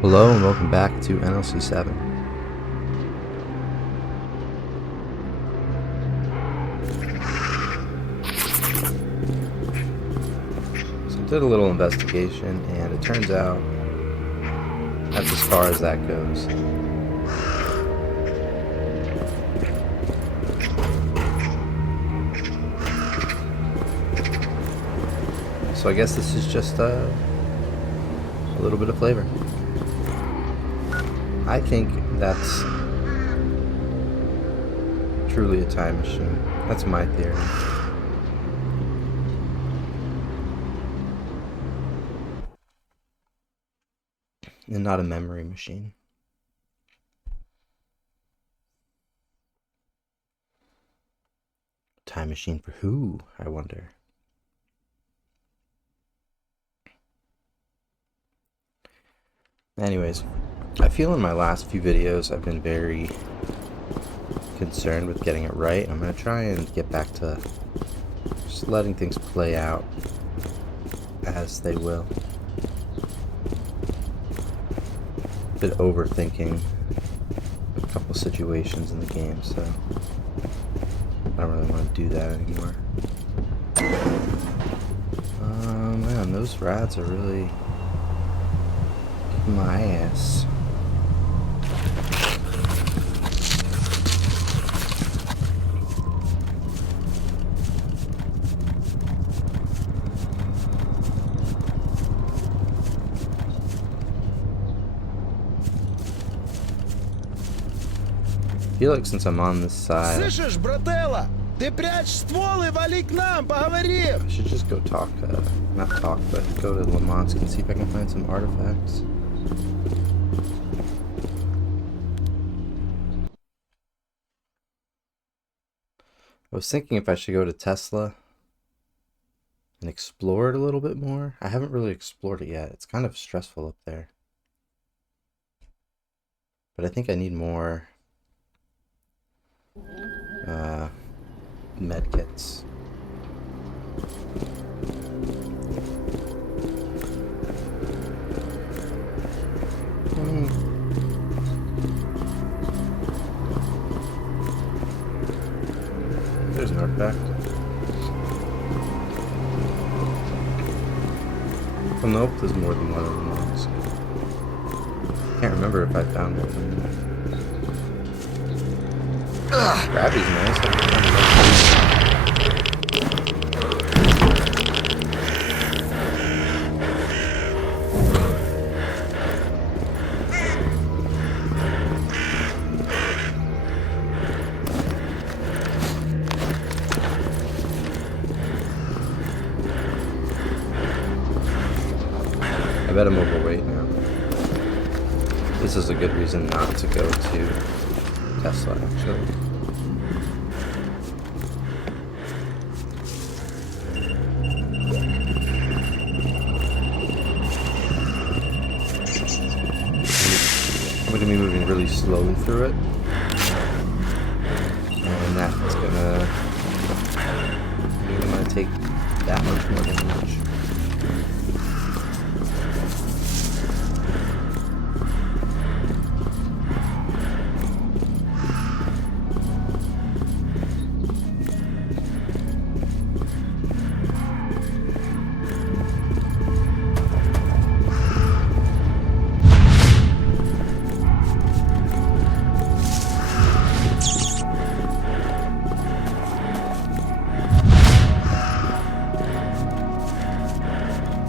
Hello and welcome back to NLC7. So I did a little investigation and it turns out that's as far as that goes. So I guess this is just a little bit of flavor. I think that's truly a time machine. That's my theory. And not a memory machine. Time machine for who, I wonder. Anyways, I feel in my last few videos I've been very concerned with getting it right. I'm going to try and get back to just letting things play out as they will. A bit overthinking a couple situations in the game, so I don't really want to do that anymore. Man, those rats are really kicking my ass. I feel like since I'm on this side, Слышишь, брателло? Ты прячь ствол и вали к нам, поговорим! I should just go talk, not talk, but go to Lamont's and see if I can find some artifacts. I was thinking if I should go to Tesla and explore it a little bit more. I haven't really explored it yet. It's kind of stressful up there. But I think I need more med kits. There's an artifact. Oh nope, there's more than one of them ones. Can't remember if I found more than one. Grabby's nice. I bet I'm overweight now. This is a good reason not to go to Tesla, actually. I'm going to be moving really slowly through it. And that's going to take that much more damage.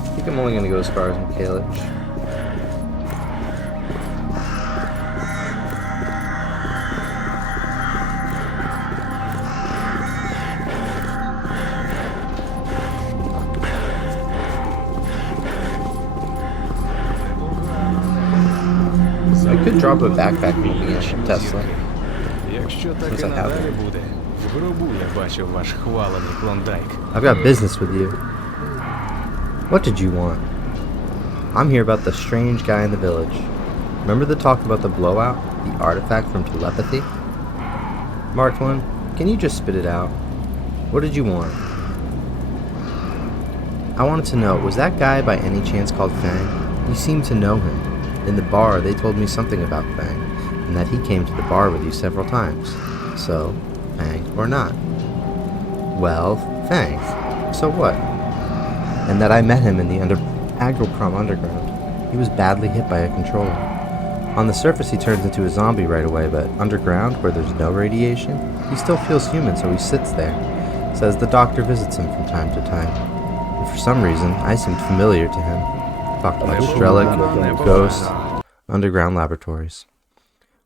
I think I'm only going to go as far as S.T.A.L.K.E.R. I could drop a backpack moving in Tesla. Since I have it. I've got business with you. What did you want? I'm here about the strange guy in the village. Remember the talk about the blowout? The artifact from telepathy? Marked one, can you just spit it out? What did you want? I wanted to know, was that guy by any chance called Fang? You seem to know him. In the bar, they told me something about Fang, and that he came to the bar with you several times. So, Fang or not? Well, Fang. So what? And that I met him in the Agrocrom underground. He was badly hit by a controller. On the surface, he turns into a zombie right away, but underground, where there's no radiation, he still feels human, so he sits there. Says the doctor visits him from time to time. And for some reason, I seemed familiar to him. Talked about S.T.A.L.K.E.R, Ghost, underground laboratories.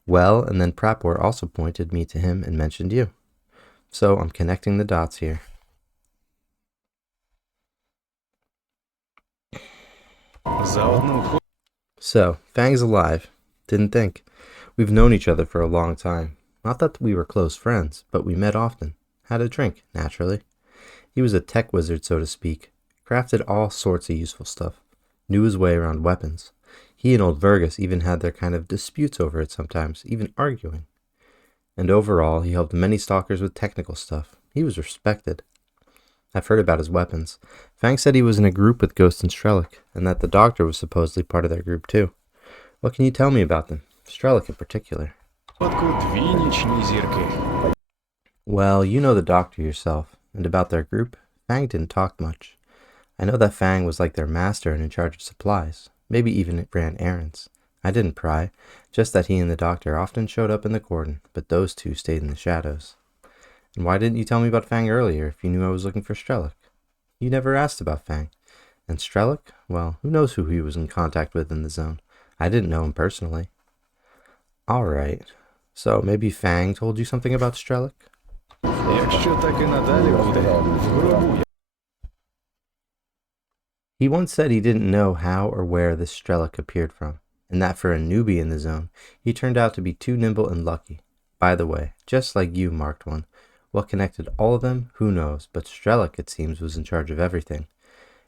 Well, and then Prapor also pointed me to him and mentioned you. So I'm connecting the dots here. So, Fang's alive. Didn't think. We've known each other for a long time. Not that we were close friends, but we met often. Had a drink, naturally. He was a tech wizard, so to speak. Crafted all sorts of useful stuff. Knew his way around weapons. He and old Vergus even had their kind of disputes over it sometimes, even arguing. And overall, he helped many stalkers with technical stuff. He was respected. I've heard about his weapons. Fang said he was in a group with Ghost and S.T.A.L.K.E.R, and that the doctor was supposedly part of their group too. What can you tell me about them? S.T.A.L.K.E.R in particular. Well, you know the doctor yourself, and about their group, Fang didn't talk much. I know that Fang was like their master and in charge of supplies, maybe even ran errands. I didn't pry, just that he and the doctor often showed up in the cordon, but those two stayed in the shadows. And why didn't you tell me about Fang earlier if you knew I was looking for S.T.A.L.K.E.R? You never asked about Fang. And S.T.A.L.K.E.R? Well, who knows who he was in contact with in the zone. I didn't know him personally. Alright, so maybe Fang told you something about S.T.A.L.K.E.R? He once said he didn't know how or where this S.T.A.L.K.E.R appeared from, and that for a newbie in the zone, he turned out to be too nimble and lucky. By the way, just like you marked one. What connected all of them, who knows, but S.T.A.L.K.E.R, it seems, was in charge of everything.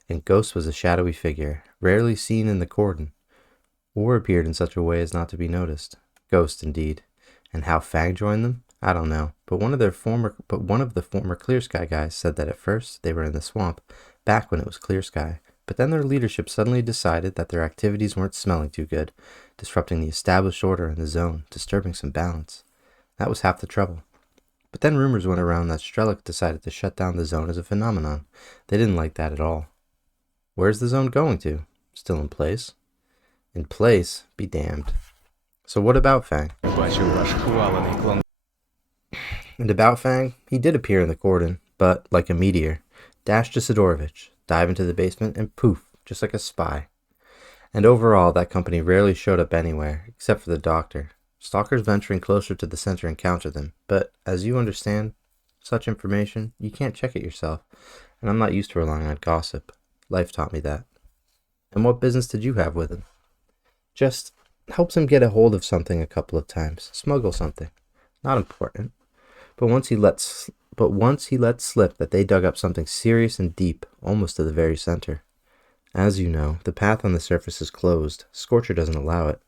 And Ghost was a shadowy figure, rarely seen in the cordon, or appeared in such a way as not to be noticed. Ghost, indeed. And how Fang joined them? I don't know, but one of the former Clear Sky guys said that at first they were in the swamp, back when it was Clear Sky, but then their leadership suddenly decided that their activities weren't smelling too good, disrupting the established order in the zone, disturbing some balance. That was half the trouble. But then rumors went around that S.T.A.L.K.E.R decided to shut down the zone as a phenomenon. They didn't like that at all. Where's the zone going to? Still in place? In place? Be damned. So what about Fang? And about Fang, he did appear in the cordon, but like a meteor, dashed to Sidorovich, dive into the basement, and poof, just like a spy. And overall, that company rarely showed up anywhere, except for the doctor. Stalkers venturing closer to the center encountered them, but as you understand such information, you can't check it yourself, and I'm not used to relying on gossip. Life taught me that. And what business did you have with him? Just helps him get a hold of something a couple of times, smuggle something. Not important. But once he let slip that they dug up something serious and deep, almost to the very center. As you know, the path on the surface is closed. Scorcher doesn't allow it.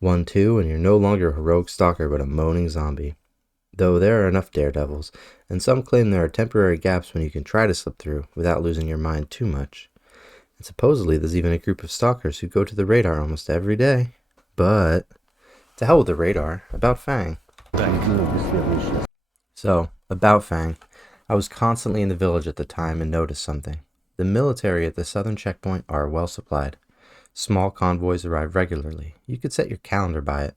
1-2, and you're no longer a heroic stalker but a moaning zombie. Though there are enough daredevils, and some claim there are temporary gaps when you can try to slip through without losing your mind too much. And supposedly there's even a group of stalkers who go to the radar almost every day. But, to hell with the radar, about Fang. So, about Fang, I was constantly in the village at the time and noticed something. The military at the southern checkpoint are well supplied. Small convoys arrive regularly. You could set your calendar by it.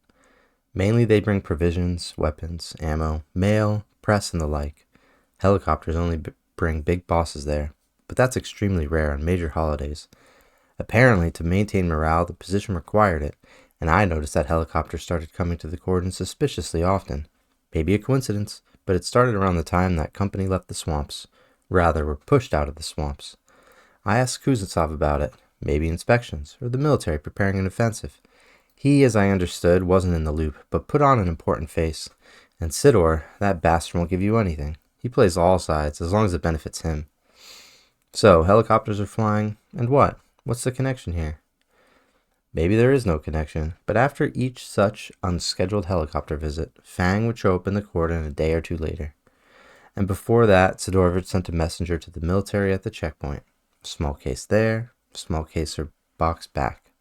Mainly they bring provisions, weapons, ammo, mail, press, and the like. Helicopters only bring big bosses there, but that's extremely rare on major holidays. Apparently, to maintain morale, the position required it, and I noticed that helicopters started coming to the cordon suspiciously often. Maybe a coincidence, but it started around the time that company left the swamps. Rather, were pushed out of the swamps. I asked Kuznetsov about it. Maybe inspections, or the military preparing an offensive. He, as I understood, wasn't in the loop, but put on an important face. And Sidor, that bastard won't give you anything. He plays all sides, as long as it benefits him. So, helicopters are flying, and what? What's the connection here? Maybe there is no connection, but after each such unscheduled helicopter visit, Fang would show up in the cordon a day or two later. And before that, Sidorovich sent a messenger to the military at the checkpoint. Small case there, small case or box back.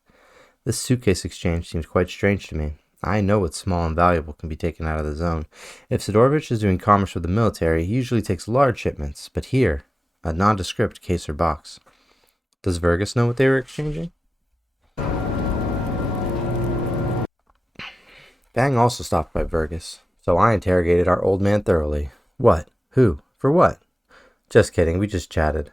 This suitcase exchange seems quite strange to me. I know what's small and valuable can be taken out of the zone. If Sidorovich is doing commerce with the military, he usually takes large shipments, but here, a nondescript case or box. Does Vergus know what they were exchanging? Fang also stopped by Vergus, so I interrogated our old man thoroughly. What? Who? For what? Just kidding, we just chatted.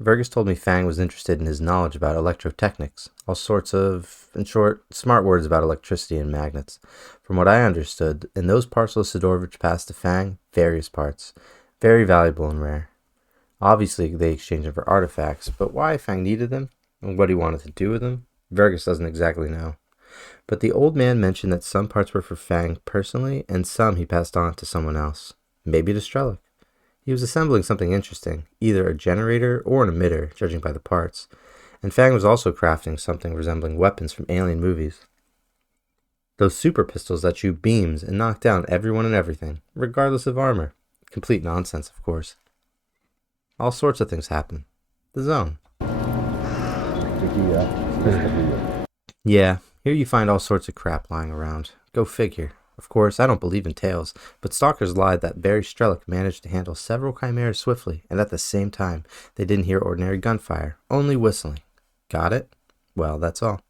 Vergus told me Fang was interested in his knowledge about electrotechnics, all sorts of, in short, smart words about electricity and magnets. From what I understood, in those parcels Sidorovich passed to Fang, various parts, very valuable and rare. Obviously, they exchanged them for artifacts, but why Fang needed them, and what he wanted to do with them, Vergus doesn't exactly know. But the old man mentioned that some parts were for Fang personally, and some he passed on to someone else, maybe to S.T.A.L.K.E.R. He was assembling something interesting, either a generator or an emitter, judging by the parts. And Fang was also crafting something resembling weapons from alien movies. Those super pistols that shoot beams and knock down everyone and everything, regardless of armor. Complete nonsense, of course. All sorts of things happen. The zone. Yeah, here you find all sorts of crap lying around. Go figure. Of course, I don't believe in tales, but stalkers lied that very S.T.A.L.K.E.R managed to handle several chimeras swiftly, and at the same time, they didn't hear ordinary gunfire, only whistling. Got it? Well, that's all.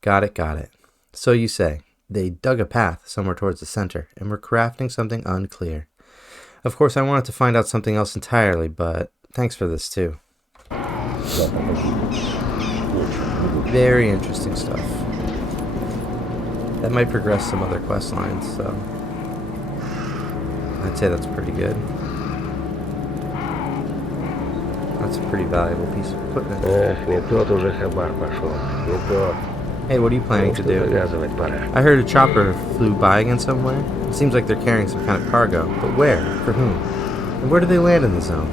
Got it. So you say, they dug a path somewhere towards the center, and were crafting something unclear. Of course, I wanted to find out something else entirely, but thanks for this too. Very interesting stuff. That might progress some other quest lines, so I'd say that's pretty good. That's a pretty valuable piece of equipment. Hey, what are you planning to do? I heard a chopper flew by again somewhere. It seems like they're carrying some kind of cargo, but where? For whom? And where do they land in the zone?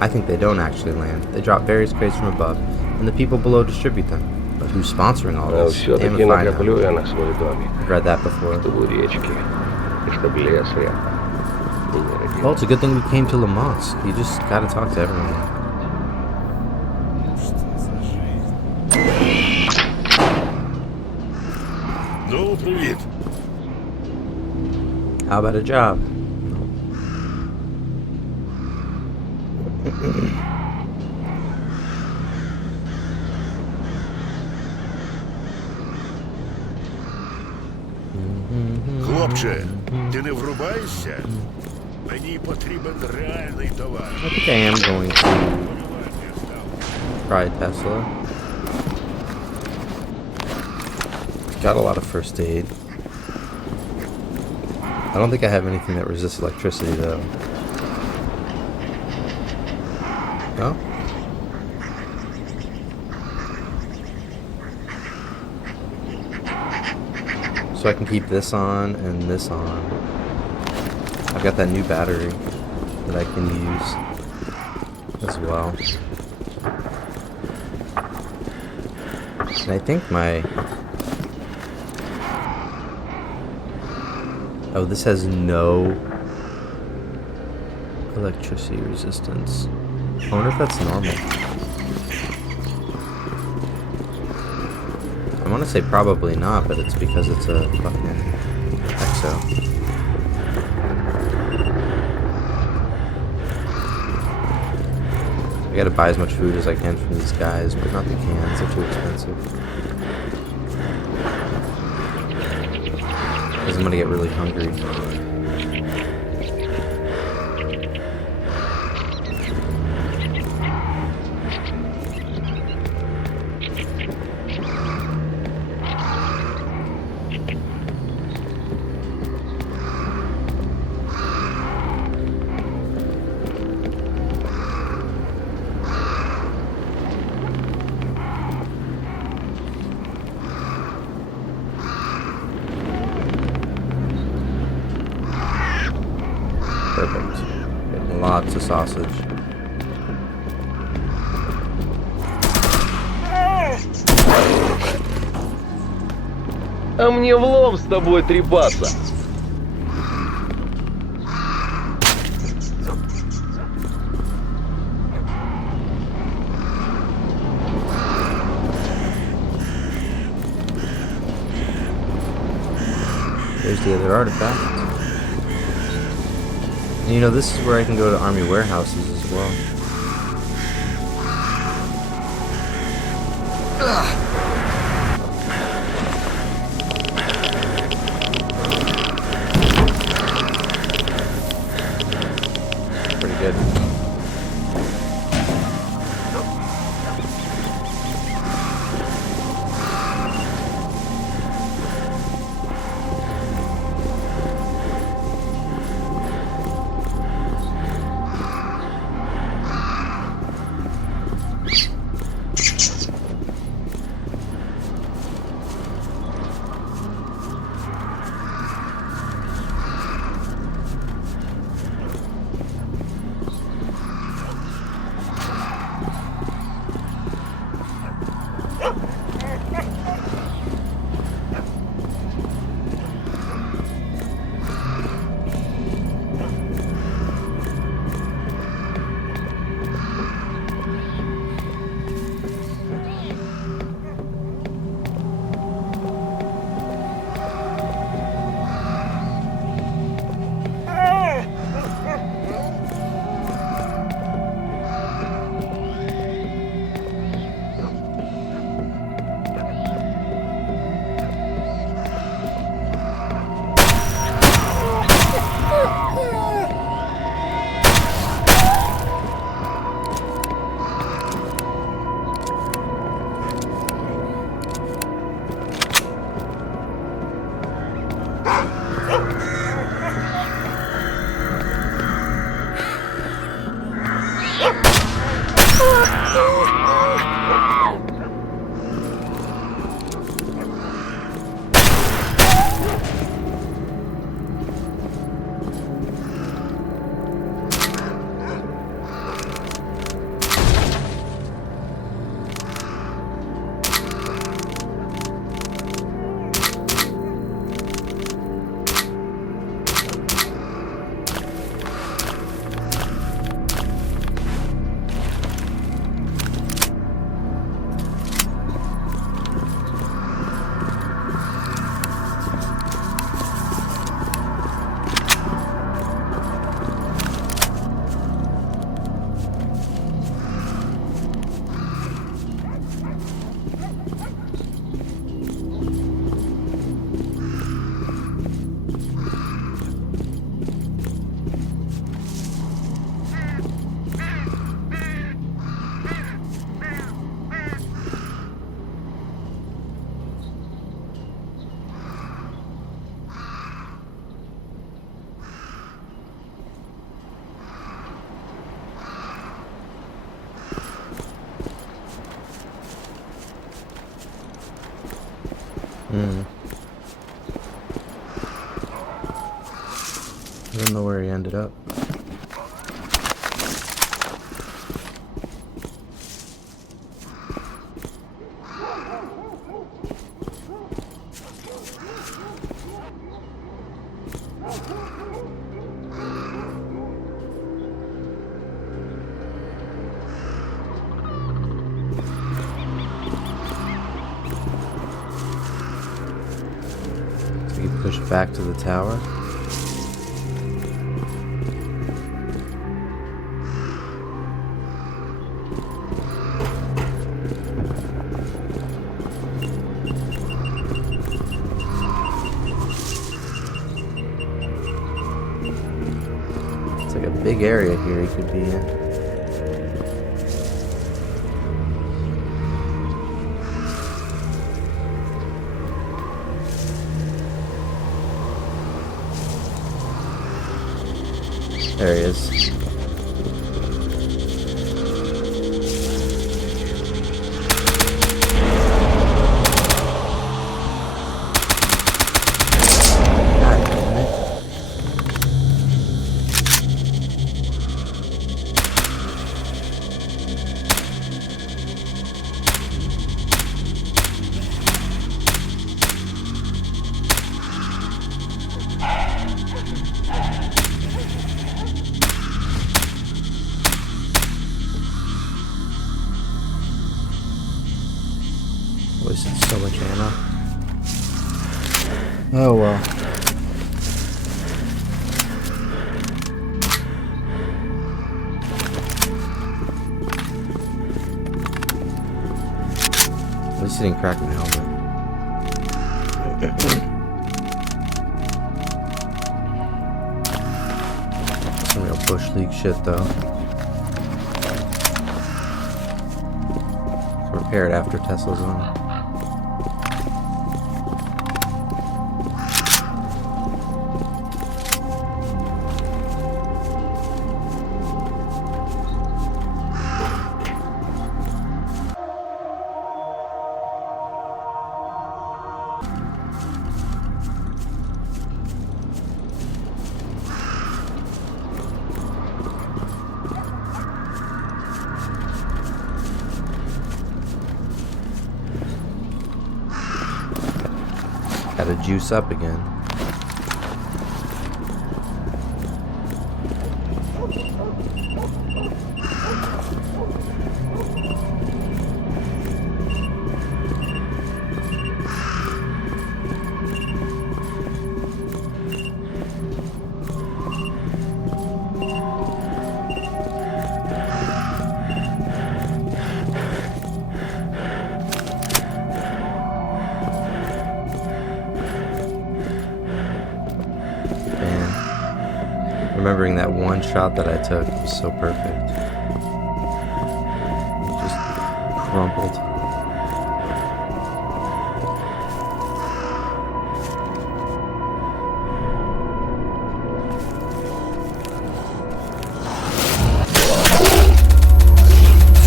I think they don't actually land. They drop various crates from above, and the people below distribute them. But who's sponsoring all this? Damn if I know. I've read that before. Well, it's a good thing we came to Le Mans. You just gotta talk to everyone. Ну, привіт. How about a job? Хлопче, ти не врубаєшся? Мені потрібен реальний товар. I think I am going to try Tesla. It's got a lot of first aid. I don't think I have anything that resists electricity though. No? So I can keep this on and this on. I've got that new battery that I can use as well. And I think oh, this has no electricity resistance. I wonder if that's normal. I want to say probably not, but it's because it's a fucking Exo. I gotta buy as much food as I can from these guys, but not the cans, they're too expensive. Because I'm gonna get really hungry. Perfect. Getting lots of sausage. А мне влом с тобой трепаться. There's the other artifact. And you know, this is where I can go to army warehouses as well. Pretty good. I don't know where he ended up. So you push back to the tower. It's like a big area here he could be in. There he is. God damn it. Wasted so much ammo. Oh well. he didn't crack my helmet. Some real bush league shit though. Repair it after Tesla's on. Gotta juice up again. Remembering that one shot that I took was so perfect. It just crumpled.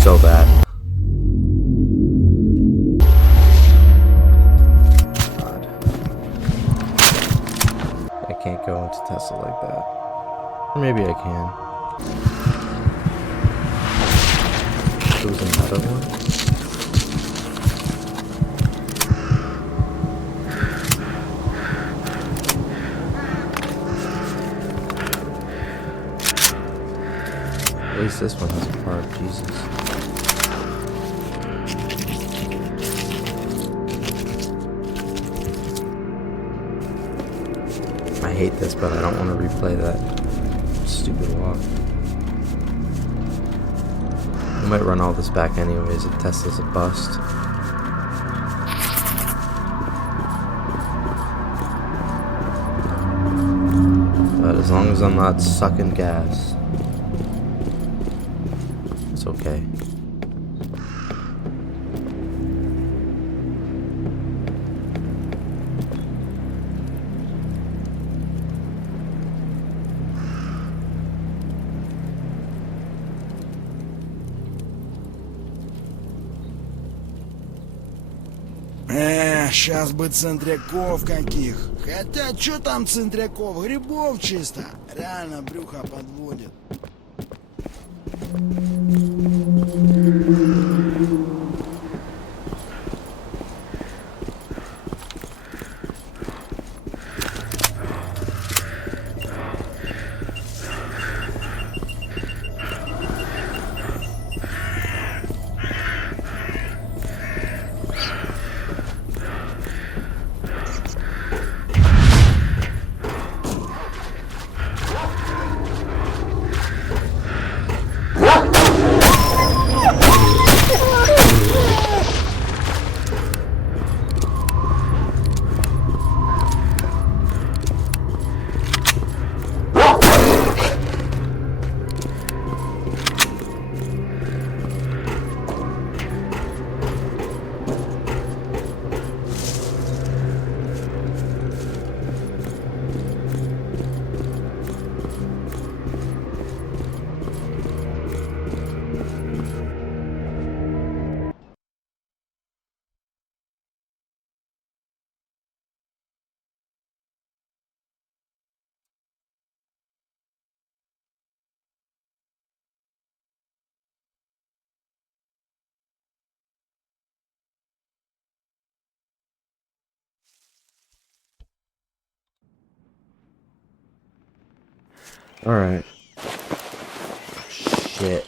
So bad. God. I can't go into Tesla like that. Or maybe I can. There was another one. At least this one has a part of Jesus. I hate this, but I don't want to replay that stupid walk. I might run all this back anyways if Tesla's a bust. But as long as I'm not sucking gas, it's okay. Сейчас бы центряков каких. Хотя, чё там центряков? Грибов чисто. Реально брюхо подводит. Alright. Shit.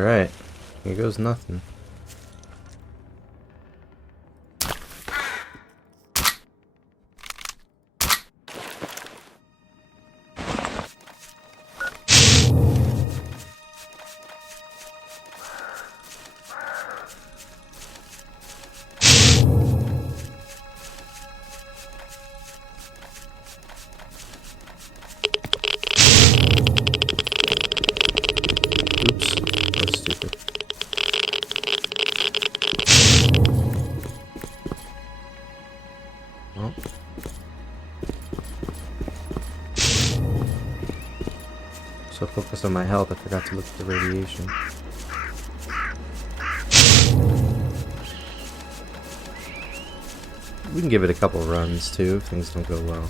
Alright. Here goes nothing. Oops, that was stupid. Well. So focused on my health, I forgot to look at the radiation. We can give it a couple runs too if things don't go well.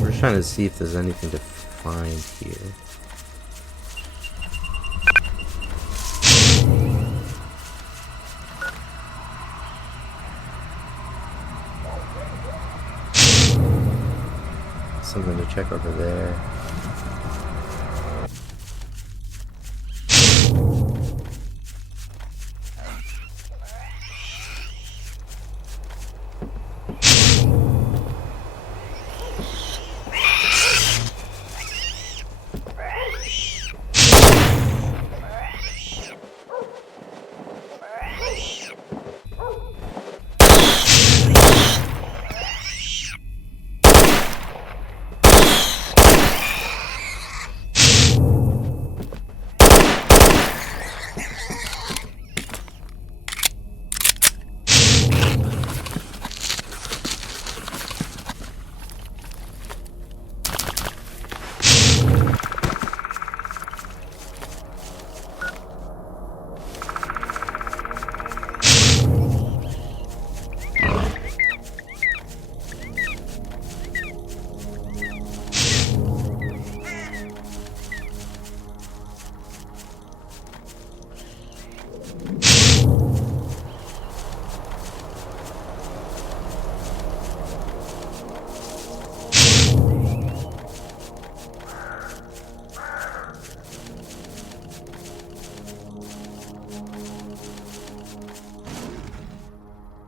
We're just trying to see if there's anything to find here. Something to check over there.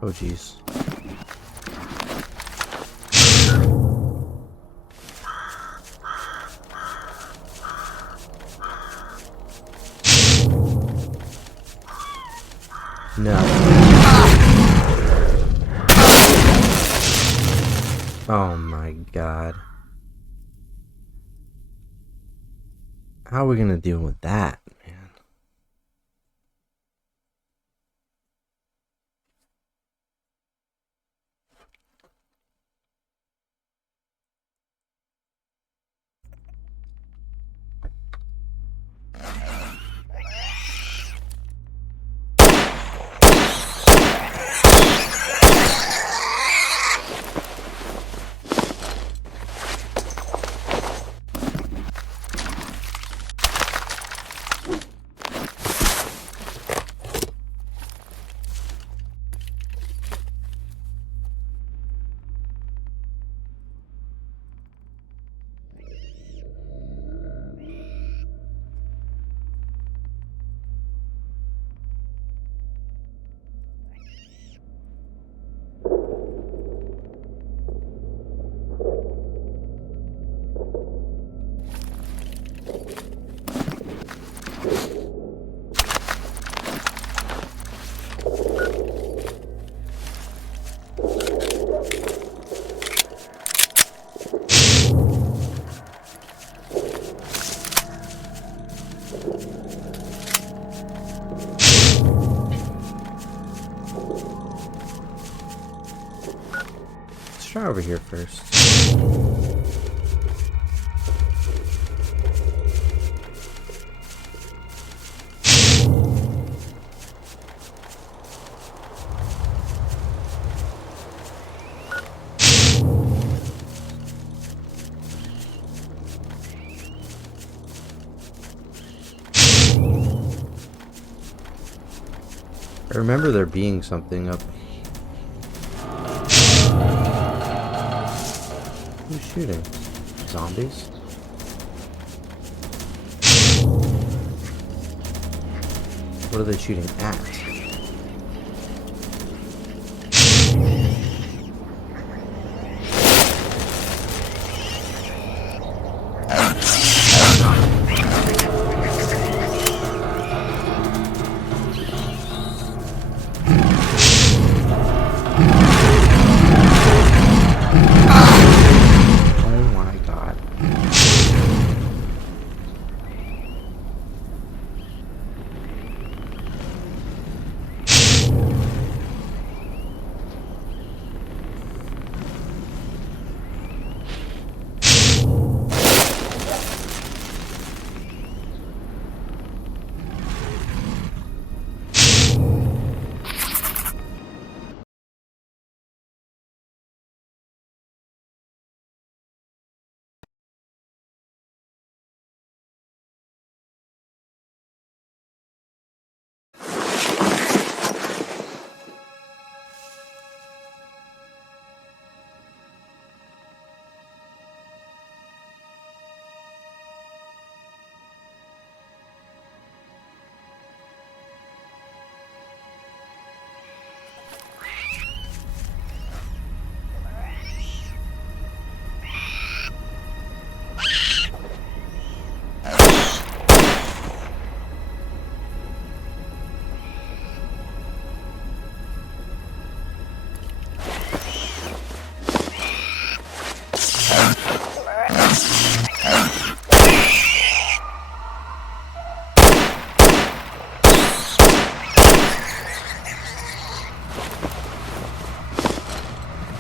Oh jeez. No. Oh my god. How are we gonna deal with that, man? Let's try over here first. I remember there being something up. Who's shooting? Zombies? What are they shooting at? Oh my god.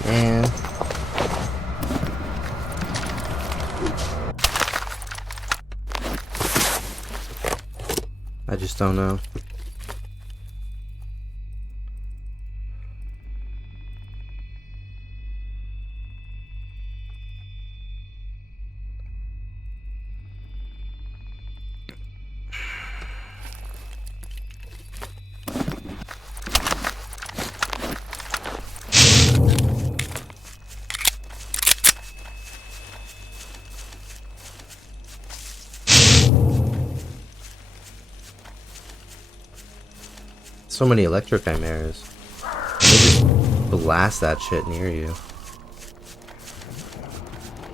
Man. I just don't know. So many electro chimeras. And they just blast that shit near you.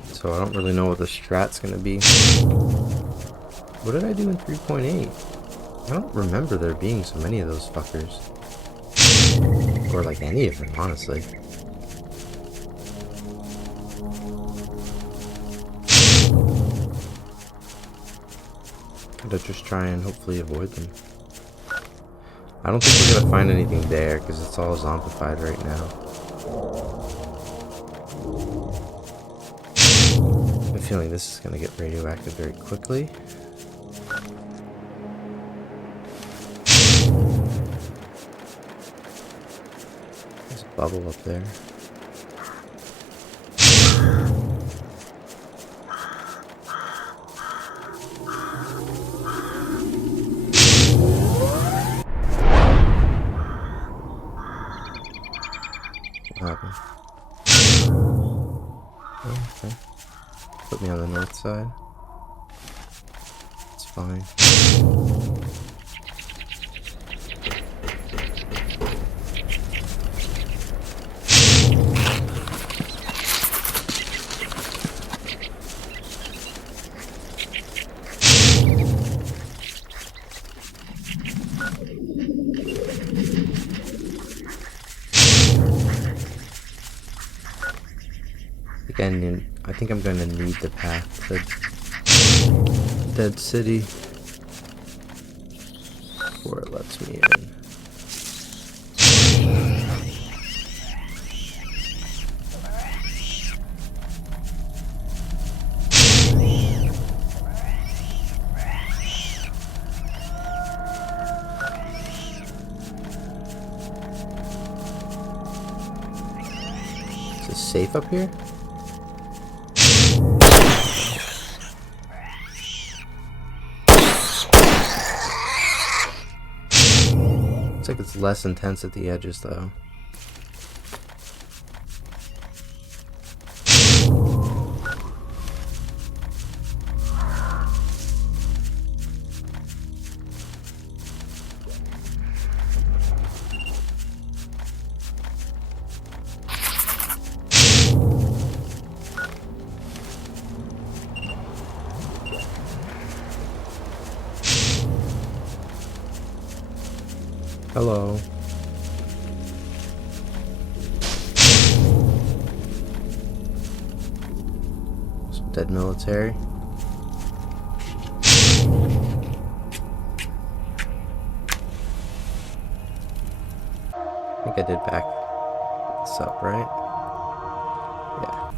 So I don't really know what the strat's gonna be. What did I do in 3.8? I don't remember there being so many of those fuckers. Or like any of them, honestly. Gotta just try and hopefully avoid them. I don't think we're gonna find anything there because it's all zombified right now. I have a feeling this is gonna get radioactive very quickly. There's a bubble up there. What happened? Oh, okay. Put me on the north side. It's fine. Again, I think I'm going to need the path to Dead City before it lets me in. Is it safe up here? Looks like it's less intense at the edges, though. Hello. Some dead military. I think I did back this up, right? Yeah.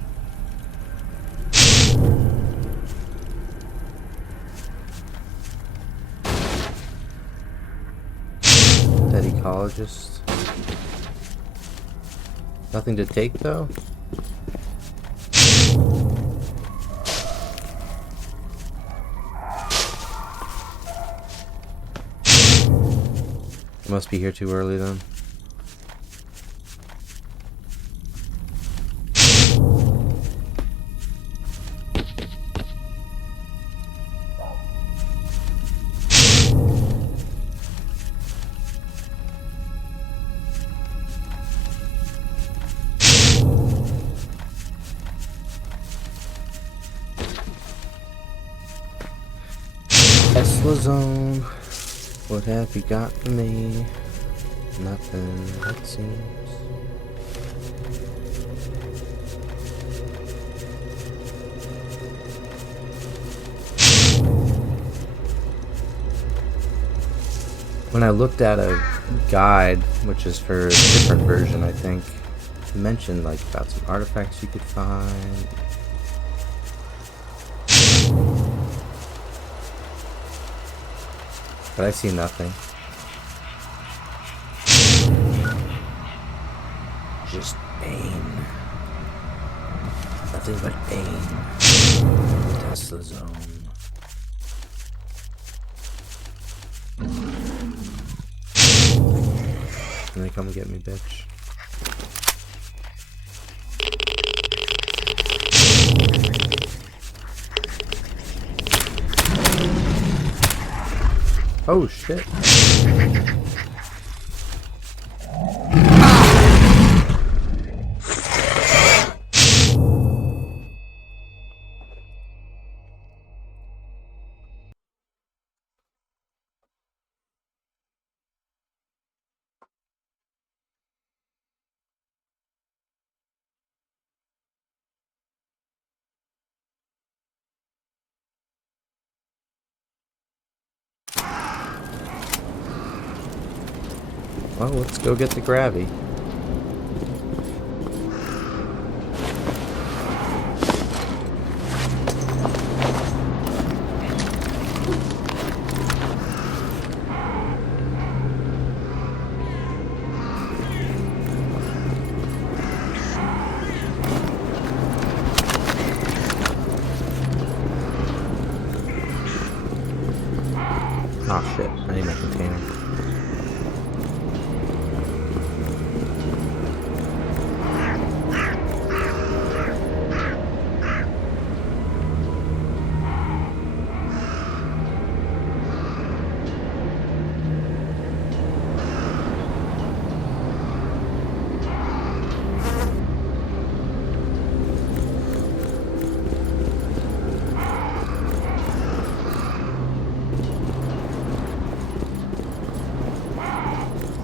Dead ecologist. Nothing to take though? I must be here too early then. Tesla zone. What have you got for me? Nothing, it seems. When I looked at a guide, which is for a different version, I think, it mentioned like about some artifacts you could find. But I see nothing. Just pain. Nothing but pain. Tesla zone. Can they come and get me, bitch? Oh shit. Well, let's go get the Gravy. Oh shit, I need my container.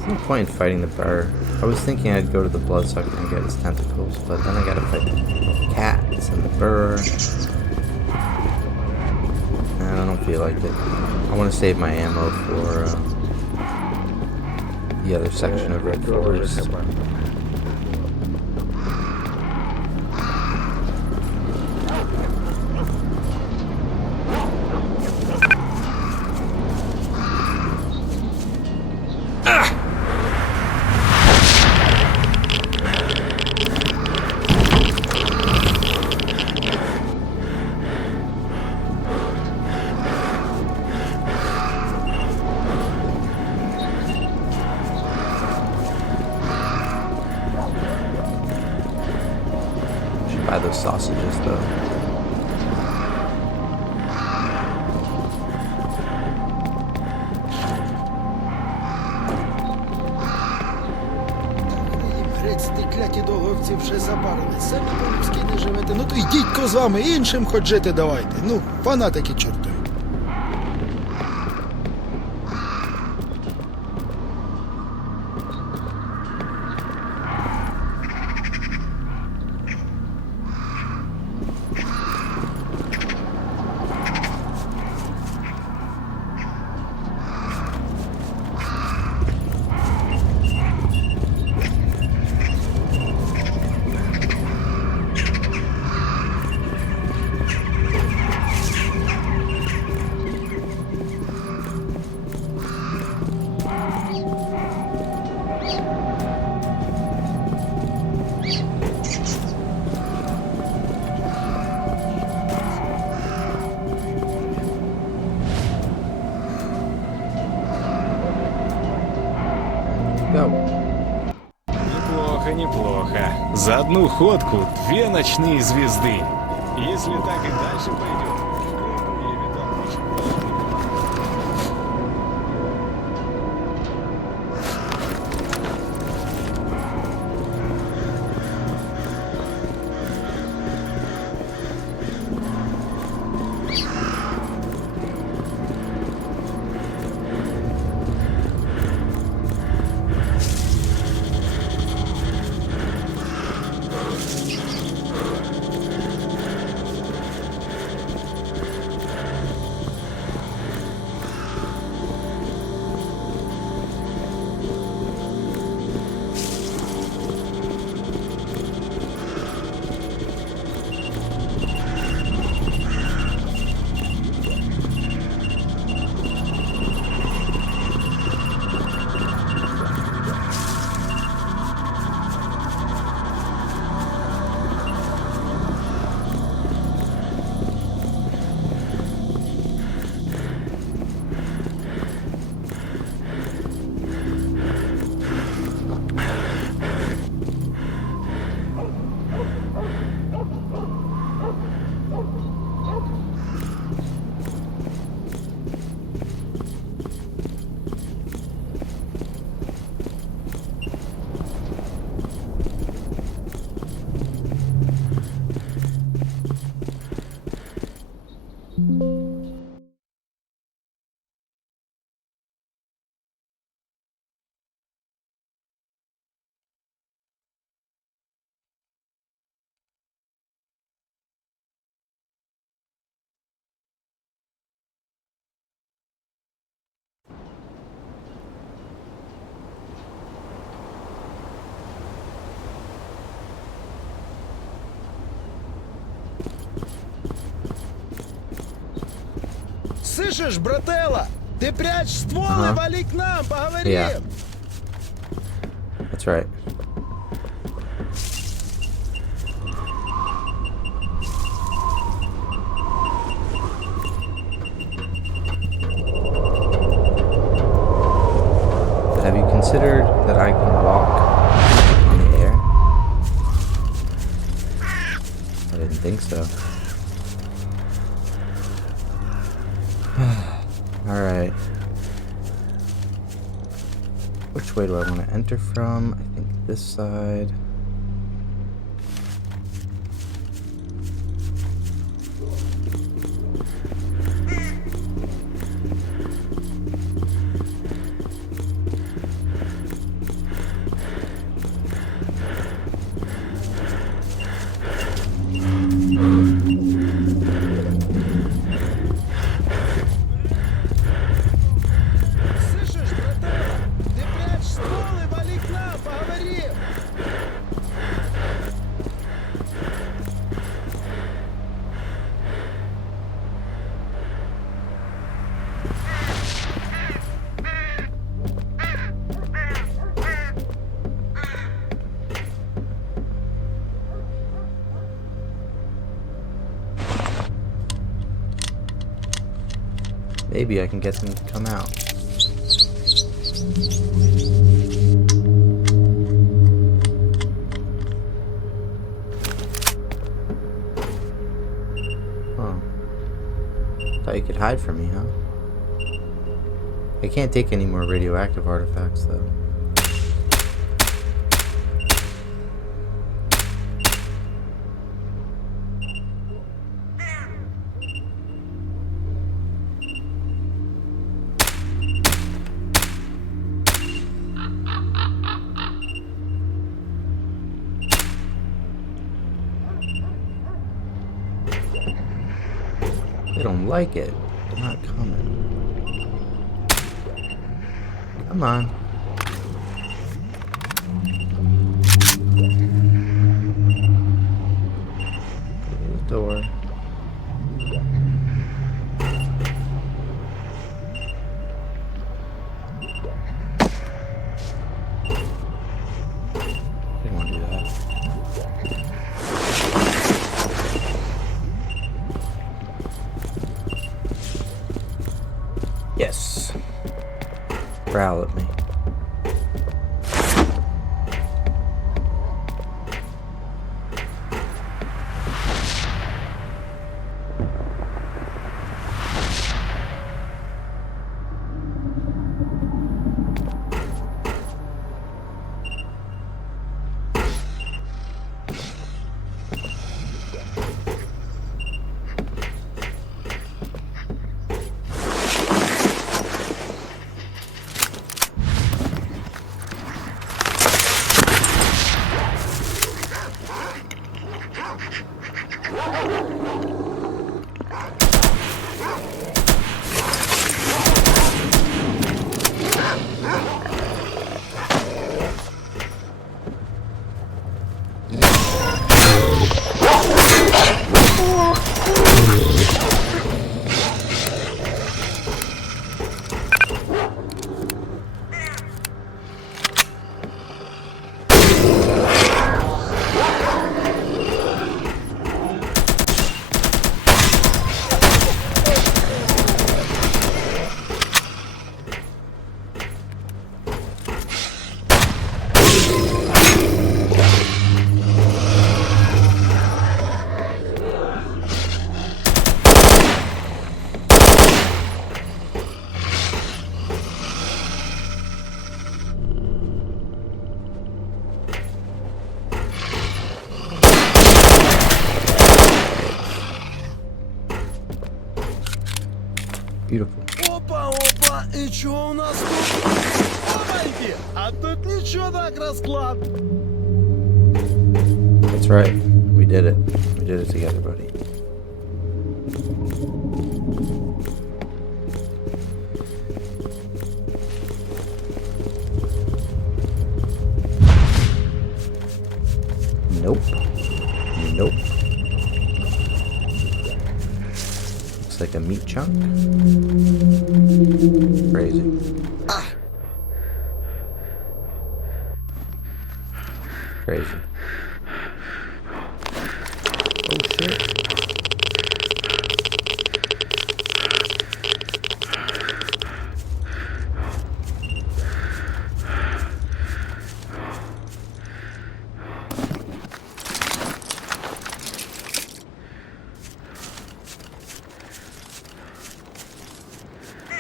No point in fighting the bear. I was thinking I'd go to the bloodsucker and get his tentacles, but then I gotta fight the cats and the burr. And I don't feel like it. I want to save my ammo for the other section of Red Forest. Buy those sausages though. Грець, ті кляті долговці вже забарили. Самі по-людськи не живете. Ну то йдіть козлами, іншим хоч жити давайте. Ну, фанатики чортові. Неплохо. За одну ходку 2 ночные звезды. Если так и дальше пойдет, в Крыму я видал ничего подобного. Слышишь, брателла? Ты прячь ствол и вали к нам, поговорим. Yeah. That's right. But have you considered that I can walk on the air? I didn't think so. Alright. Which way do I want to enter from? I think this side. Слышишь, брателла? Ты прячь ствол и вали к нам, поговорим. Maybe I can get them to come out. Huh. Thought you could hide from me, huh? I can't take any more radioactive artifacts, though. They don't like it. They're not coming. Come on. Go to the door. Didn't want to do that. Yes. Growl at me. Beautiful. Опа, опа, и чё у нас тут? Опаньки! А тут ничего так расклад. That's right. We did it. We did it together, buddy. Nope. Nope. Looks like a meat chunk. Crazy. Crazy. Oh shit.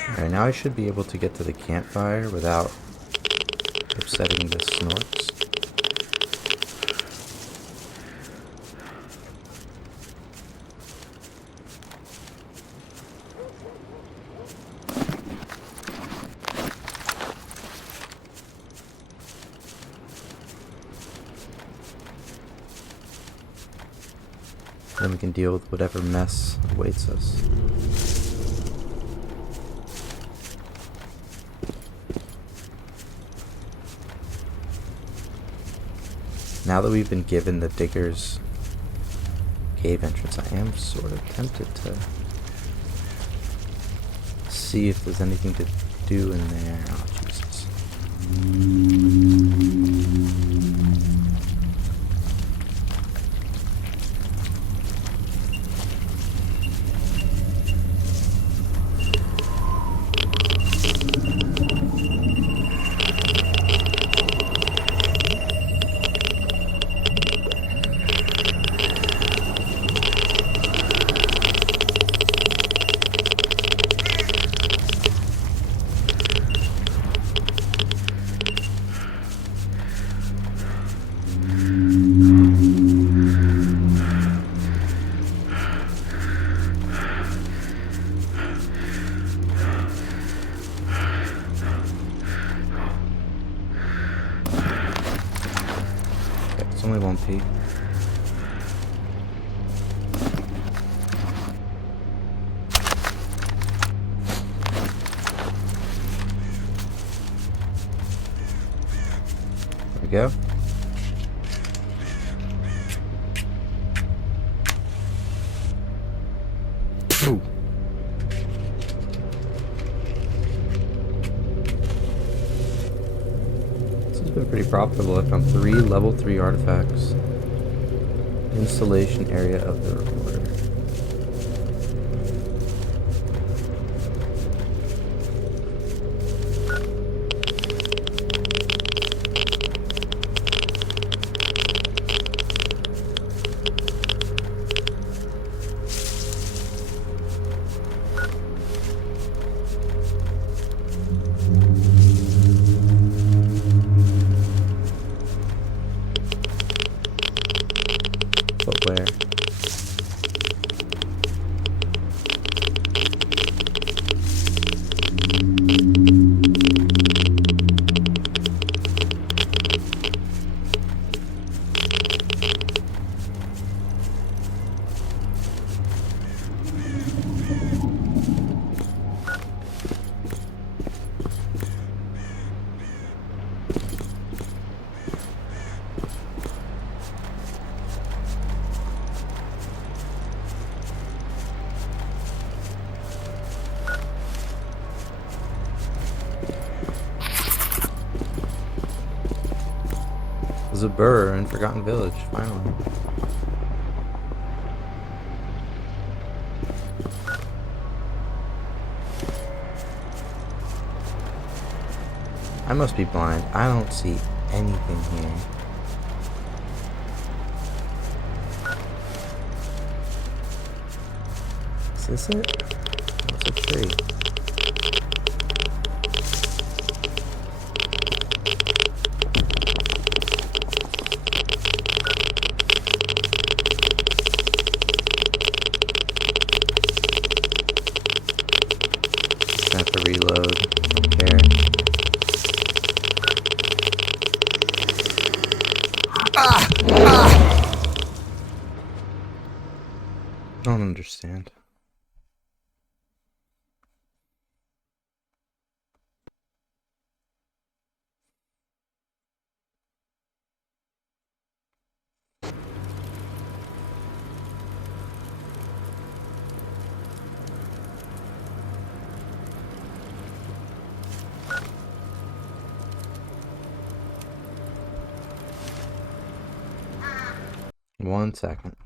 Alright, now I should be able to get to the campfire without upsetting the snorks. Then we can deal with whatever mess awaits us. Now that we've been given the digger's cave entrance, I am sort of tempted to see if there's anything to do in there. Oh, Jesus. It's only 1p. There we go. Ooh. Been pretty profitable. I found 3 level 3 artifacts. Installation area of the recorder. Footwear. There's a burr in Forgotten Village, finally. I must be blind. I don't see anything here. Is this it? What's a tree? Don't understand. One second.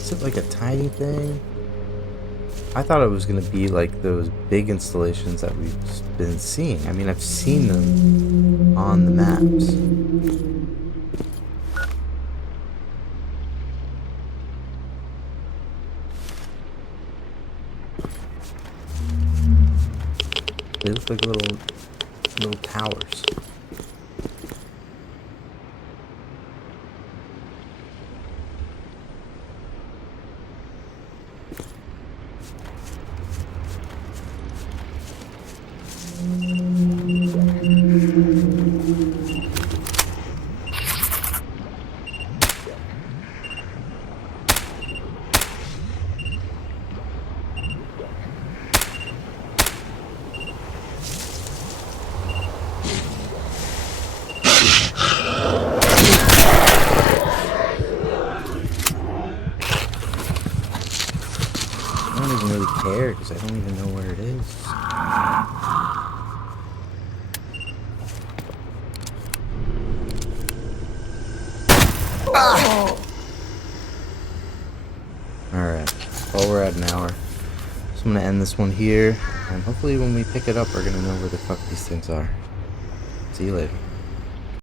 Is it like a tiny thing? I thought it was gonna be like those big installations that we've been seeing. I mean, I've seen them on the maps. They look like little towers. I don't even really care because I don't even know where it is. Alright, well, we're at an hour. So I'm gonna end this one here, and hopefully when we pick it up, we're gonna know where the fuck these things are. See you later.